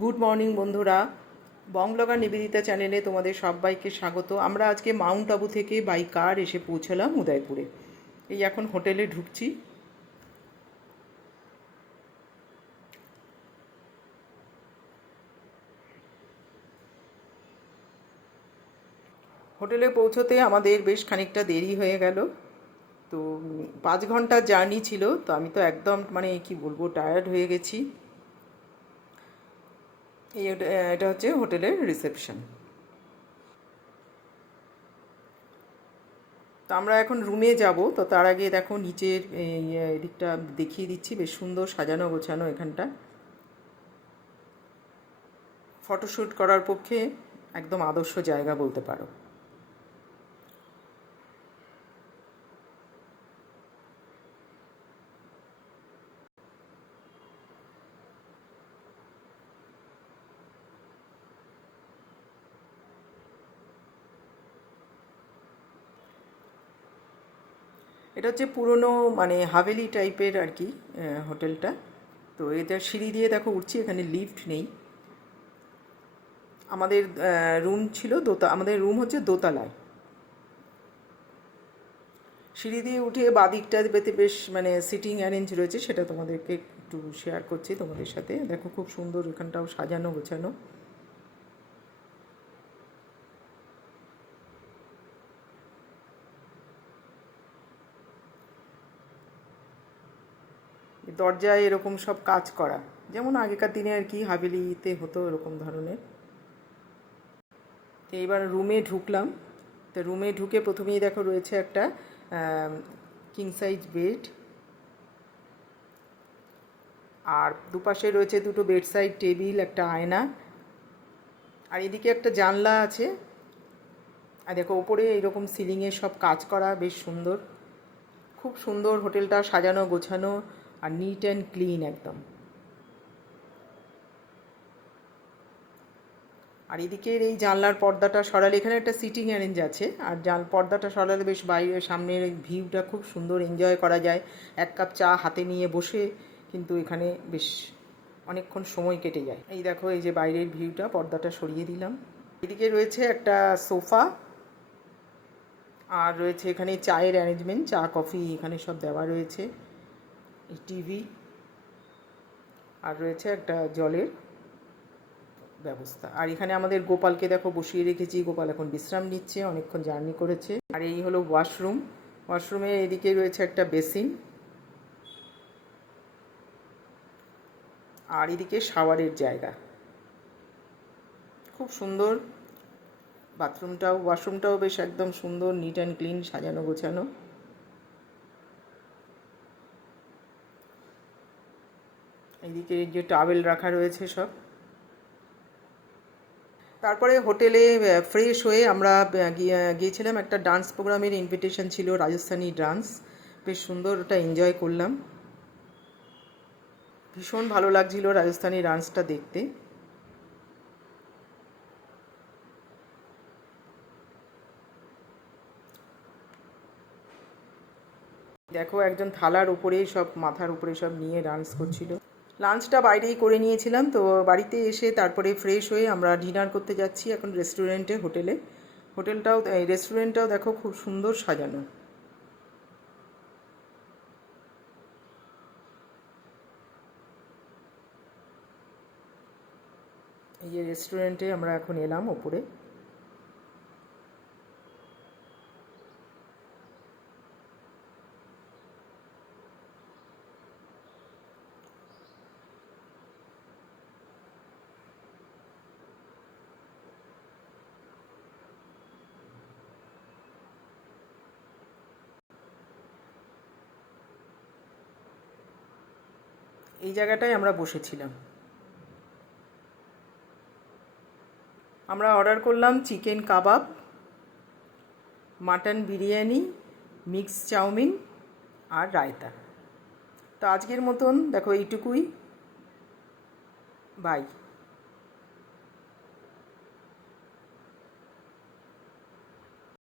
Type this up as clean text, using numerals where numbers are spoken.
Good morning বন্ধুরা, বং blogger Nivedita চ্যানেলে তোমাদের সবাইকে স্বাগত। আমরা আজকে মাউন্ট আবু থেকে বাই কার এসে পৌঁছলাম উদয়পুরে। এই এখন হোটেলে ঢুকছি। হোটেলে পৌঁছতে আমাদের বেশ খানিকটা দেরি হয়ে গেল। তো 5 ঘন্টার জার্নি ছিল। তো আমি তো একদম কি বলবো, টায়ার্ড হয়ে গেছি। এটা হচ্ছে হোটেলের রিসেপশন। তো আমরা এখন রুমে যাব। তো তার আগে দেখো নিচের এদিকটা দেখিয়ে দিচ্ছি, বেশ সুন্দর সাজানো গোছানো এখানটা। ফটোশ্যুট করার পক্ষে একদম আদর্শ জায়গা বলতে পারো। এটা হচ্ছে পুরনো হাভেলি টাইপের আর কি হোটেলটা। তো এটা সিঁড়ি দিয়ে দেখো উঠছি, এখানে লিফট নেই। আমাদের রুম ছিল আমাদের রুম হচ্ছে দোতলায়। সিঁড়ি দিয়ে উঠে বাদিকটা পেতে বেশ সিটিং অ্যারেঞ্জ রয়েছে, সেটা তোমাদেরকে একটু শেয়ার করছি তোমাদের সাথে। দেখো খুব সুন্দর এখানটাও সাজানো গোছানো। দরজায় এরকম সব কাজ করা, যেমন আগেকার দিনে আর কি হাভেলিতে হতো এরকম ধরনের। তো এইবার রুমে ঢুকলাম। তো রুমে ঢুকে প্রথমেই দেখো রয়েছে একটা কিং সাইজ বেড, আর দুপাশে রয়েছে দুটো বেড সাইড টেবিল, একটা আয়না, আর এদিকে একটা জানলা আছে। আর দেখো ওপরে এইরকম সিলিংয়ে সব কাজ করা, বেশ সুন্দর। খুব সুন্দর হোটেলটা সাজানো গোছানো আর নিট অ্যান্ড ক্লিন একদম। আর এদিকের এই জানলার পর্দাটা সরালে এখানে একটা সিটিং অ্যারেঞ্জ আছে, আর পর্দাটা সরালে বেশ বাইরের সামনের ভিউটা খুব সুন্দর এনজয় করা যায়। 1 কাপ চা হাতে নিয়ে বসে কিন্তু এখানে বেশ অনেকক্ষণ সময় কেটে যায়। এই দেখো এই যে বাইরের ভিউটা, পর্দাটা সরিয়ে দিলাম। এদিকে রয়েছে একটা সোফা, আর রয়েছে এখানে চায়ের অ্যারেঞ্জমেন্ট, চা কফি এখানে সব দেওয়া রয়েছে। এই টিভি, আর রয়েছে একটা জলের ব্যবস্থা। আর এখানে আমাদের গোপালকে দেখো বসিয়ে রেখেছি, গোপাল এখন বিশ্রাম নিচ্ছে, অনেকক্ষণ জার্নি করেছে। আর এই হলো ওয়াশরুম। ওয়াশরুমের এদিকে রয়েছে একটা বেসিন, আর এদিকে শাওয়ারের জায়গা। খুব সুন্দর বাথরুমটাও, ওয়াশরুমটাও বেশ একদম সুন্দর নিট অ্যান্ড ক্লিন, সাজানো গোছানো। এইদিকে যে টাওয়েল রাখা রয়েছে সব। তারপরে হোটেলে ফ্রেশ হয়ে আমরা গিয়েছিলাম একটা ডান্স প্রোগ্রামের ইনভিটেশন ছিল, রাজস্থানি ডান্স। বেশ সুন্দর, ওটা এনজয় করলাম। ভীষণ ভালো লাগছিল রাজস্থানি ডান্সটা দেখতে। দেখো একজন থালার উপরেই সব, মাথার উপরে সব নিয়ে ডান্স করছিল। লাঞ্চটা বাইরেই করে নিয়েছিলাম। তো বাড়িতে এসে তারপরে ফ্রেশ হয়ে আমরা ডিনার করতে যাচ্ছি এখন রেস্টুরেন্টে, হোটেলে। রেস্টুরেন্টটাও দেখো খুব সুন্দর সাজানো। এই যে রেস্টুরেন্টে আমরা এখন এলাম ওপরে। এই জায়গাটায় আমরা বসেছিলাম। আমরা অর্ডার করলাম চিকেন কাবাব, মাটন বিরিয়ানি, মিক্স চাউমিন আর রায়তা। তো আজকের মতন দেখো এইটুকুই। বাই।